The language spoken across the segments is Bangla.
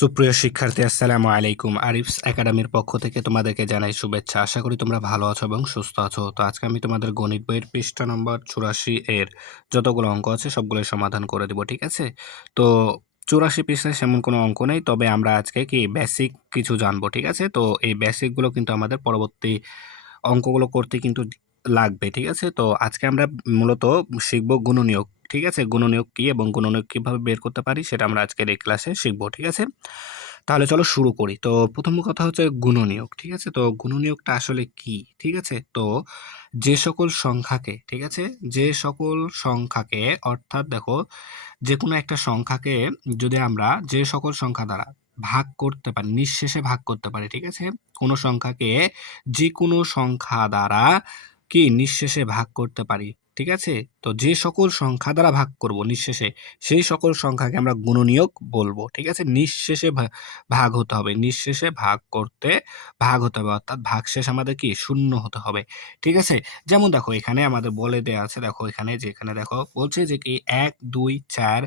সুপ্রিয় শিক্ষার্থী, আসসালামু আলাইকুম। আরিফস একাডেমির পক্ষ থেকে তোমাদেরকে জানাই শুভেচ্ছা। আশা করি তোমরা ভালো আছো এবং সুস্থ আছো। তো আজকে আমি তোমাদের গণিত বইয়ের পৃষ্ঠা নম্বর 84 এর যতগুলো অঙ্ক আছে সবগুলোই সমাধান করে দেব, ঠিক আছে? তো 84 পৃষ্ঠায় সেমন কোনো অঙ্ক নেই, তবে আমরা আজকে কি বেসিক কিছু জানবো, ঠিক আছে? তো এই বেসিকগুলো কিন্তু আমাদের পরবর্তী অঙ্কগুলো করতে কিন্তু লাগবে, ঠিক আছে? তো আজকে আমরা মূলত শিখব গুণনীয়ক, ঠিক আছে? গুণনীয়ক কি এবং গুণনীয়ক কিভাবে বের করতে পারি সেটা আমরা আজকের এই ক্লাসে শিখব, ঠিক আছে? তাহলে চলো শুরু করি। তো প্রথম কথা হচ্ছে গুণনীয়ক, ঠিক আছে? তো গুণনীয়কটা আসলে কি, ঠিক আছে? তো যে সকল সংখ্যাকে, ঠিক আছে, যে সকল সংখ্যাকে, অর্থাৎ দেখো যে কোনো একটা সংখ্যাকে যদি আমরা যে সকল সংখ্যা দ্বারা ভাগ করতে পারি, নিঃশেষে ভাগ করতে পারি, ঠিক আছে? কোনো সংখ্যাকে যে কোনো সংখ্যা দ্বারা কি নিঃশেষে ভাগ করতে পারি, ঠিক আছে? তো যে সকল সংখ্যা দ্বারা ভাগ করব নিঃশেষে, সেই সকল সংখ্যাকে আমরা গুণনীয়ক বলবো, ঠিক আছে? নিঃশেষে ভাগ হতে হবে, নিঃশেষে ভাগ করতে ভাগ হতে হবে, অর্থাৎ ভাগশেষ আমাদের কি শূন্য হতে হবে, ঠিক আছে? যেমন দেখো এখানে আমাদের বলে দেয়া আছে, দেখো এখানে যেখানে দেখো বলছে যে কি ১, ২, ৪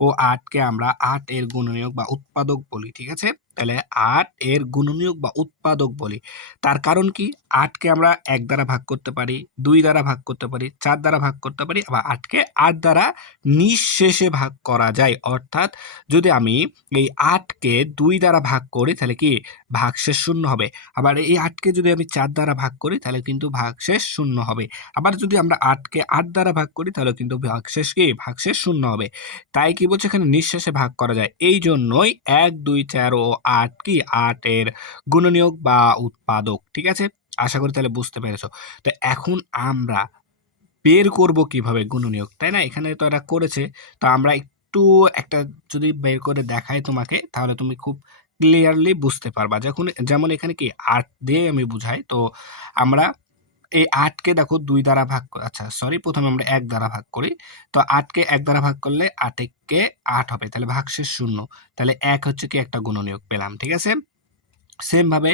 ও ৮ কে আমরা ৮ এর গুণনীয়ক বা উৎপাদক বলি, ঠিক আছে? তাহলে ৮ এর গুণনীয়ক বা উৎপাদক বলি। তার কারণ কি? ৮ কে আমরা ১ দ্বারা ভাগ করতে পারি, ২ দ্বারা ভাগ করতে পারি, ৪ দ্বারা ভাগ করতে পারি, আবার ৮ কে ৮ দ্বারা নিঃশেষে ভাগ করা যায়। অর্থাৎ যদি আমি এই ৮ কে ২ দ্বারা ভাগ করি তাহলে কি ভাগশেষ শূন্য হবে। আবার এই ৮ কে যদি আমি ৪ দ্বারা ভাগ করি তাহলে কিন্তু ভাগশেষ শূন্য হবে। আবার যদি আমরা ৮ কে ৮ দ্বারা ভাগ করি তাহলে কিন্তু ভাগশেষ কি? ভাগশেষ শূন্য হবে। তাই কি বলছে এখানে নিঃশেষে ভাগ করা যায়। এইজন্যই ১, ২, ৪ ও ৮ কি ৮ এর গুণনীয়ক বা উৎপাদক, ঠিক আছে? আশা করি তাহলে বুঝতে পেরেছো। তো এখন আমরা বের করব কিভাবে গুণনীয়ক, তাই না? এখানে তো এরা করেছে। তো আমরা একটু একটা যদি বের করে দেখাই তোমাকে তাহলে তুমি খুব ক্লিয়ারলি বুঝতে পারবা। যেমন এখানে কি ৮ দিয়ে আমি বুঝাই। তো আমরা এই ৮ কে দেখো ২ দ্বারা আচ্ছা সরি, প্রথমে আমরা ১ দ্বারা ভাগ করি। তো ৮ কে ১ দ্বারা ভাগ করলে ৮ একে ৮ হবে। তাহলে ভাগশেষ শূন্য। তাহলে ১ হচ্ছে কি একটা গুণনীয়ক পেলাম, ঠিক আছে? সেম ভাবে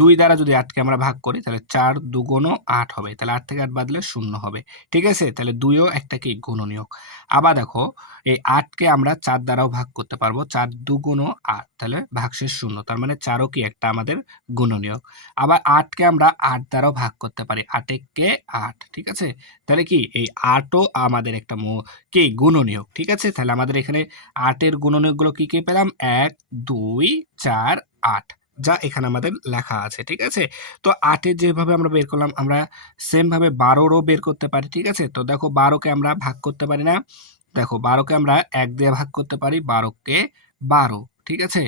২ দ্বারা যদি ৮ কে আমরা ভাগ করি তাহলে ৪ ২ ৮ হবে। তাহলে ৮ থেকে ৮ বাদলে ০ হবে। ঠিক আছে? তাহলে ২ ও একটা কি গুণনীয়ক। আবার দেখো এই ৮ কে আমরা ৪ দ্বারাও ভাগ করতে পারবো। ৪ ২ ৮ তাহলে ভাগশেষ ০। তার মানে ৪ ও কি একটা আমাদের গুণনীয়ক। আবার ৮ কে আমরা ৮ দ্বারাও ভাগ করতে পারি। ৮ একে ৮, ঠিক আছে? তাহলে কি এই ৮ ও আমাদের একটা কি গুণনীয়ক। ঠিক আছে? তাহলে আমাদের এখানে ৮ এর গুণনীয়কগুলো কি, কি পেলাম? ১ ২ ৪ ৮, যা এখানে আমাদের লেখা আছে, ঠিক আছে? তো ৮ এর যেভাবে আমরা বের করলাম, আমরা সেম ভাবে ১২ রও বের করতে পারি, ঠিক আছে? তো দেখো ১২ কে আমরা ভাগ করতে পারি না? দেখো ১২ কে আমরা ১ দিয়ে ভাগ করতে পারি, ১২ কে ১২, ঠিক আছে?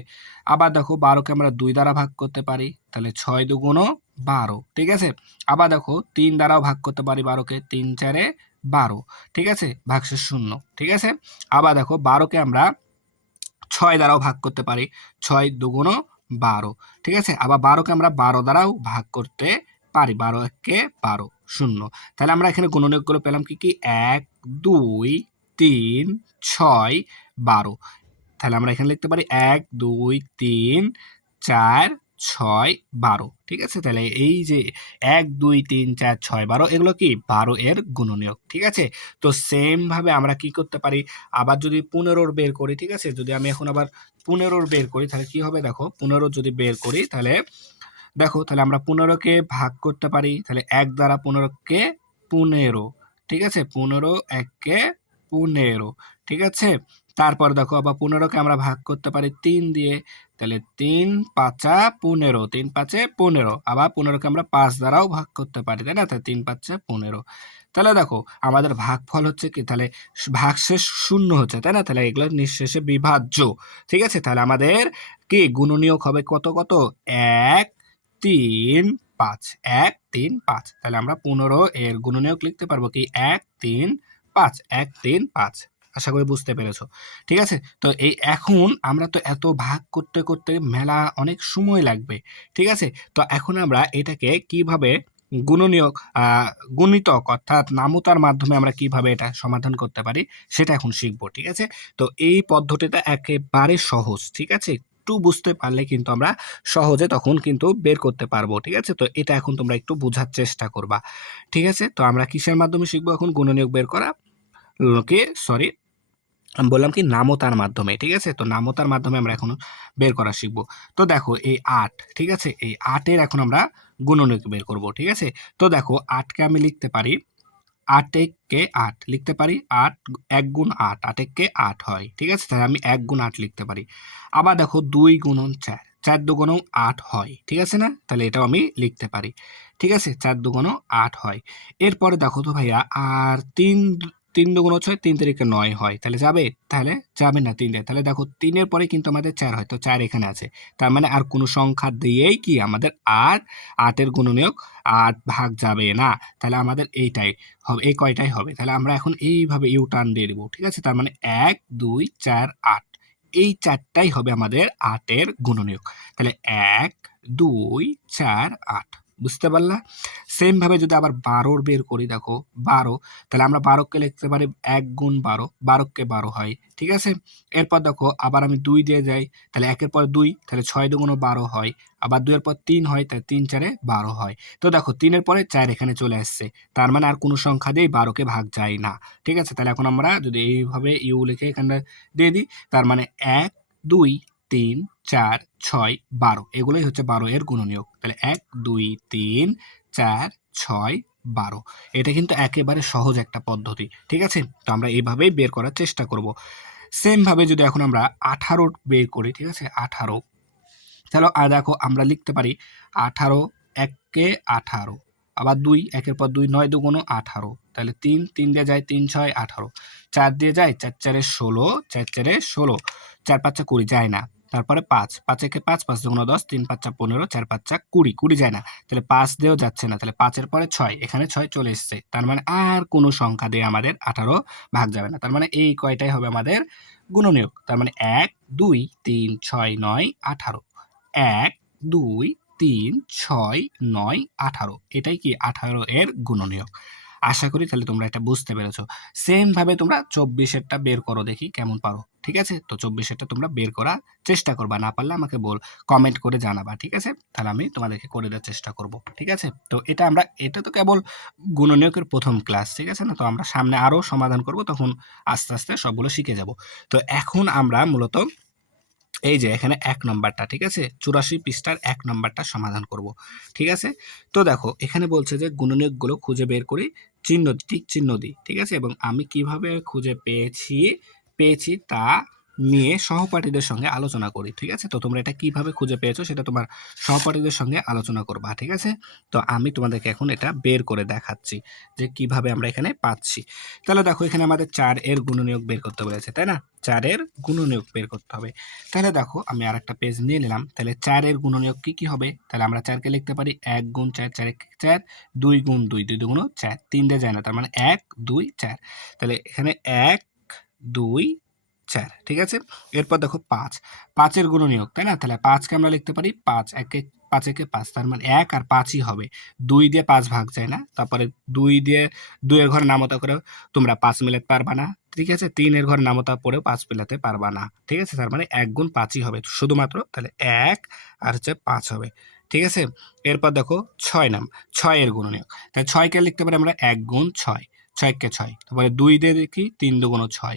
আবার দেখো ১২ কে আমরা ২ দ্বারা ভাগ করতে পারি, তাহলে ৬ ২ ১২, ঠিক আছে? আবার দেখো ৩ দ্বারাও ভাগ করতে পারি ১২ কে, ৩ ৪ ১২, ঠিক আছে? ভাগশেষ ০, ঠিক আছে? আবার দেখো ১২ কে আমরা ৬ দ্বারাও ভাগ করতে পারি, ৬ ২ ১২, ঠিক আছে? আবার ১২ কে আমরা ১২ দ্বারাও ভাগ করতে পারি, ১২ একে ১২, ০। তাহলে আমরা এখানে গুণনীয়কগুলো পেলাম কি, কি? ১ ২ ৩ ৬ ১২। তাহলে আমরা এখানে লিখতে পারি ১ ২ ৩ ৪ ৬ ১২, ঠিক আছে? তাহলে এই যে ১ ২ ৩ ৪ ৬ ১২ এগুলো কি ১২ এর গুণনীয়ক, ঠিক আছে? তো সেম ভাবে আমরা কি করতে পারি, আবার যদি ১৫ বের করি, ঠিক আছে? যদি আমি এখন আবার ১৫ বের করি তাহলে কি হবে দেখো, ১৫ যদি বের করি তাহলে দেখো, তাহলে আমরা ১৫ কে ভাগ করতে পারি। তাহলে ১ দ্বারা ১৫ কে ১৫, ঠিক আছে? ১৫ ১ কে ১৫, ঠিক আছে? তারপর দেখো আবার ১৫ কে আমরা ভাগ করতে পারি ৩ দিয়ে। তাহলে ৩ ৫ ১৫, ৩ ৫ ১৫। আবার ১৫ কে আমরা ৫ দ্বারাও ভাগ করতে পারি, তাই না? তাহলে ৩ ৫ ১৫। তাহলে দেখো আমাদের ভাগফল হচ্ছে কি, তাহলে ভাগশেষ ০ হচ্ছে, তাই না? তাহলে এগুলো নিঃশেষে বিভাজ্য, ঠিক আছে? তাহলে আমাদের কি গুণনীয়ক হবে কত, কত? ১ ৩ ৫, ১ ৩ ৫। তাহলে আমরা ১৫ এর গুণনীয়ক লিখতে পারবো কি ১ ৩ ৫, ১ ৩ ৫। আশা করি বুঝতে পেরেছো, ঠিক আছে? তো এই এখন আমরা তো এত ভাগ করতে করতে মেলা অনেক সময় লাগবে, ঠিক আছে? তো এখন আমরা এটাকে কিভাবে গুণনীয়ক গুণিতক অর্থাৎ নামতার মাধ্যমে আমরা কিভাবে এটা সমাধান করতে পারি সেটা এখন শিখবো, ঠিক আছে? তো এই পদ্ধতিটা একেবারে সহজ, ঠিক আছে? একটু বুঝতে পারলে কিন্তু আমরা সহজে তখন কিন্তু বের করতে পারবো, ঠিক আছে? তো এটা এখন তোমরা একটু বোঝার চেষ্টা করবা, ঠিক আছে? তো আমরা কিসের মাধ্যমে শিখবো এখন গুণনীয়ক বের করা? সরি, আমি বললাম কি নামতার মাধ্যমে, ঠিক আছে? তো নামতার মাধ্যমে আমরা এখন বের করা শিখব। তো দেখো এই ৮, ঠিক আছে? এই ৮ এর এখন আমরা গুণনীয়ক বের করব, ঠিক আছে? তো দেখো ৮ কে আমি লিখতে পারি ৮ একে ৮ লিখতে পারি ৮ ১ গুণ ৮, ৮ একে ৮ হয়, ঠিক আছে? তাহলে আমি ১ গুণ ৮ লিখতে পারি। আবার দেখো ২ গুণন ৪, ৪ দুগুণও ৮ হয়, ঠিক আছে না? তাহলে এটাও আমি লিখতে পারি, ঠিক আছে? ৪ দুগুণও ৮ হয়। এরপরে দেখো তো ভাইয়া আর ৩ দুগুণ ৬, ৩ তিরিকে ৯ হয়। তাহলে যাবে? তাহলে যাবে না ৩ দিয়ে। তাহলে দেখো ৩ এর পরে কিন্তু আমাদের ৪ হয়। তো ৪ এখানে আছে। তার মানে আর কোনো সংখ্যা দিয়েই কি আমাদের আর ৮ এর গুণনীয়ক ৮ ভাগ যাবে না। তাহলে আমাদের এইটাই হবে, এই কয়টাই হবে। তাহলে আমরা এখন এইভাবে ইউ টার্ন দিয়ে দিব, ঠিক আছে? তার মানে ১, ২, ৪, ৮ এই ৪ টাই হবে আমাদের ৮ এর গুণনীয়ক। তাহলে ১, ২, ৪, ৮ বুঝতে পারলা? সেম ভাবে যদি আবার ১২ বের করি, দেখো ১২, তাহলে আমরা ১২ কে লিখতে পারি ১ গুণ ১২, ১২ কে ১২ হয়, ঠিক আছে? এরপর দেখো আবার আমি ২ দিয়ে যাই, তাহলে ১ এর পর ২, তাহলে ৬ দুগুণ ১২ হয়। আবার ২ এর পর ৩ হয়, তাহলে ৩ ৪ ১২ হয়। তো দেখো ৩ এর পরে ৪ এখানে চলে আসছে। তার মানে আর কোনো সংখ্যা দিয়েই ১২ কে ভাগ যায় না। ঠিক আছে? তাহলে এখন আমরা যদি এইভাবে ইউ লিখে এখানে দিয়ে দিই, তার মানে ১, ২, ৩, ৪, ৬, ১২ এগুলোই হচ্ছে ১২ এর গুণনীয়ক। তাহলে ১, ২, ৩, ৪, ৬, ১২ এটা কিন্তু একেবারে সহজ একটা পদ্ধতি। ঠিক আছে? তো আমরা এভাবেই বের করার চেষ্টা করব। সেম ভাবে যদি এখন আমরা ১৮ বের করি, ঠিক আছে? ১৮, তাহলে দেখো আমরা লিখতে পারি ১৮, ১ কে ১৮, আবার ২, ১ এর পর ২, ৯ দুগুণ ১৮, তাহলে ৩, ৩ দিয়ে যায় ৩ ৬ ১৮, ৪ দিয়ে যায় ৪ ৪ ১৬, ৪ ৪ ১৬, ৪ ৫ ২০ যায় না। তারপরে ৫, ৫ একে ৫, ৫ দুগুণ ১০, ৩ ৫ ১৫, ৪ ৫ ২০, ২০ যায় না। তাহলে ৫ দিয়েও যাচ্ছে না। তাহলে ৫ এর পরে ৬, এখানে ৬ চলে এসছে। তার মানে আর কোনো সংখ্যা দিয়ে আমাদের ১৮ ভাগ যাবে না। তার মানে এই কয়টাই হবে আমাদের গুণনীয়ক। তার মানে ১, ২, ৩, ৬, ৯, ১৮। ১, ২, ৩, ৬, ৯, ১৮ এটাই কি ১৮ এর গুণনীয়ক। আশা করি তাহলে তোমরা এটা বুঝতে পেরেছো। সেম ভাবে তোমরা ২৪ এরটা বের করো, দেখি কেমন পারো। ঠিক আছে? তো ২৪ এরটা তোমরা বের করার চেষ্টা করবা। না পারলে আমাকে কমেন্ট করে জানাবা। ঠিক আছে? তাহলে আমি তোমাদেরকে করে দেওয়ার চেষ্টা করব। ঠিক আছে? তো এটা তো কেবল গুণনীয়কের ১ম ক্লাস। ঠিক আছে না? তো আমরা সামনে আরো সমাধান করব, তখন আস্তে, আস্তে সবগুলো শিখে যাব। তো এখন আমরা মূলত এই যে এখানে ১ নাম্বারটা, ঠিক আছে? ৮৪ পৃষ্ঠার ১ নাম্বারটা সমাধান করব। ঠিক আছে? তো দেখো এখানে বলছে যে গুণনীয়কগুলো খুঁজে বের করি, টিক চিহ্ন দিই। ঠিক আছে? এবং আমি কিভাবে খুঁজে পেয়েছি তা নিয়ে সহপাঠীদের সঙ্গে আলোচনা করি। ঠিক আছে? তো তোমরা এটা কিভাবে খুঁজে পেয়েছো সেটা তোমার সহপাঠীদের সঙ্গে আলোচনা করবা। ঠিক আছে? তো আমি তোমাদেরকে এখন এটা বের করে দেখাচ্ছি যে কিভাবে আমরা এখানে পাচ্ছি। তাহলে দেখো এখানে আমাদের ৪ এর গুণনীয়ক বের করতে বলেছে, তাই না? ৪ এর গুণনীয়ক বের করতে হবে। তাহলে দেখো আমি আরেকটা পেজ নিয়ে নিলাম। তাহলে ৪ এর গুণনীয়ক কি হবে? তাহলে আমরা ৪ কে লিখতে পারি ১ গুণ ৪, ৪ একে ৪, ২ গুণ ২, ২ দুগুণ ৪, ৩ দিয়ে যায় না। তার মানে ১, ২, ৪। তাহলে এখানে ১, ২, ৪, ঠিক আছে? এরপর দেখো ৫, ৫ এর গুণনীয়ক, তাই না? তাহলে ৫ কে আমরা লিখতে পারি ৫, ৫ একে ৫, তার মানে ১ আর ৫ই হবে। ২ দিয়ে ৫ ভাগ যায় না। তারপরে ২ দিয়ে ২ এর ঘরে নামতা করে তোমরা ৫ মিলাতে পারবা না। ঠিক আছে? ৩ এর ঘরে নামতা পড়েও ৫ মিলাতে পারবা না। ঠিক আছে? তার মানে ১ গুণ ৫ই হবে শুধুমাত্র। তাহলে ১ আর হচ্ছে ৫ হবে। ঠিক আছে? এরপর দেখো ৬ এর গুণনীয়ক। তাহলে ৬ কে লিখতে পারি আমরা ১ গুণ ৬, ৬ একে ৬। তারপরে ২ দিয়ে দেখি ৩ দুগুণ ৬।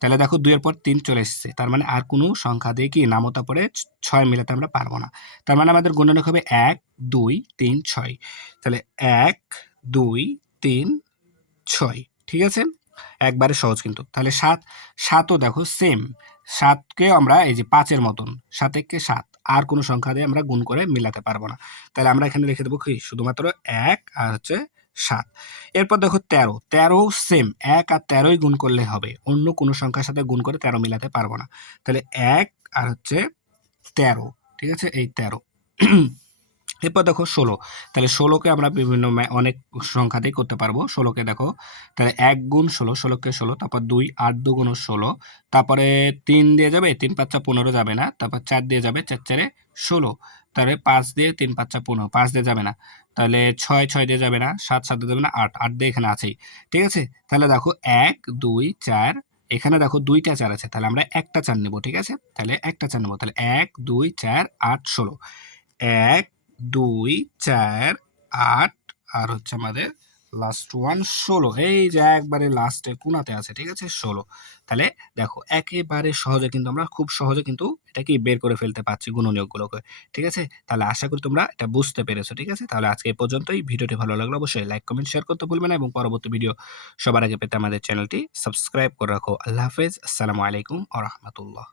তাহলে দেখো ২ এর পর ৩ চলে এসছে। তার মানে আর কোনো সংখ্যা দিয়ে কি নামতা পড়ে ৬ মিলাতে আমরা পারব না। তার মানে আমাদের গুণনীয়ক হবে ১, ২, ৩, ৬। তাহলে ১, ২, ৩, ৬। ঠিক আছে? একবারে সহজ কিন্তু। তাহলে ৭, ৭ ও দেখো সেম। ৭ কেও আমরা এই যে ৫ এর মতন ৭ একে ৭ আর কোনো সংখ্যা দিয়ে আমরা গুণ করে মিলাতে পারব না। তাহলে আমরা এখানে লিখে দেব কি শুধুমাত্র ১ আর হচ্ছে ৭। এরপর দেখো ১৩, ১৩ সেম ১ আর ১৩ ই গুণ করলে হবে। অন্য কোনো সংখ্যার সাথে গুণ করে ১৩ মিলাতে পারব না। তাহলে ১ আর হচ্ছে ১৩, ঠিক আছে? এই ১৩। এরপর দেখো ১৬, তাহলে ১৬ কে আমরা বিভিন্ন অনেক সংখ্যা দিয়ে করতে পারবো। ১৬ কে দেখো, তাহলে ১ গুণ ১৬, ১৬ কে ১৬, তারপর ২, ৮ দুগুণ ১৬, তারপরে ৩ দিয়ে যাবে, ৩ ৫ ১৫ যাবে না, তারপর ৪ দিয়ে যাবে, ৪ ৪ ১৬, তাহলে ৫ দিয়ে ৩ ৫ ১৫, ৫ দিয়ে যাবে না, তাহলে ৬ 6 দিয়ে যাবে না, ৭ ৭ দিয়ে যাবে না, ৮ ৮ দিয়ে এখানে আছেই। ঠিক আছে? তাহলে দেখো ১ ২ ৪, এখানে দেখো ২ টা ৪ আছে, তাহলে আমরা একটা ৪ নেব। ঠিক আছে? তাহলে একটা ৪ নেব। তাহলে ১ ২ ৪ ৮ ১৬, ১ ২ ৪ ৮ আর হচ্ছে আমাদের লাস্ট ওয়ান ১৬। এই যে একবারে লাস্টে কোণাতে আছে, ঠিক আছে? ১৬। তাহলে দেখো একেবারে সহজে কিন্তু আমরা খুব সহজে কিন্তু এটা কি বের করে ফেলতে পারছি গুণনীয়কগুলোকে। ঠিক আছে? তাহলে আশা করি তোমরা এটা বুঝতে পেরেছো। ঠিক আছে? তাহলে আজকে এই পর্যন্তই। ভিডিওটি ভালো লাগলে অবশ্যই লাইক, কমেন্ট, শেয়ার করতে ভুলবে না এবং পরবর্তী ভিডিও সবার আগে পেতে আমাদের চ্যানেলটি সাবস্ক্রাইব করে রাখো। আল্লাহ হাফেজ। আসসালামু আলাইকুম ওয়া রাহমাতুল্লাহ।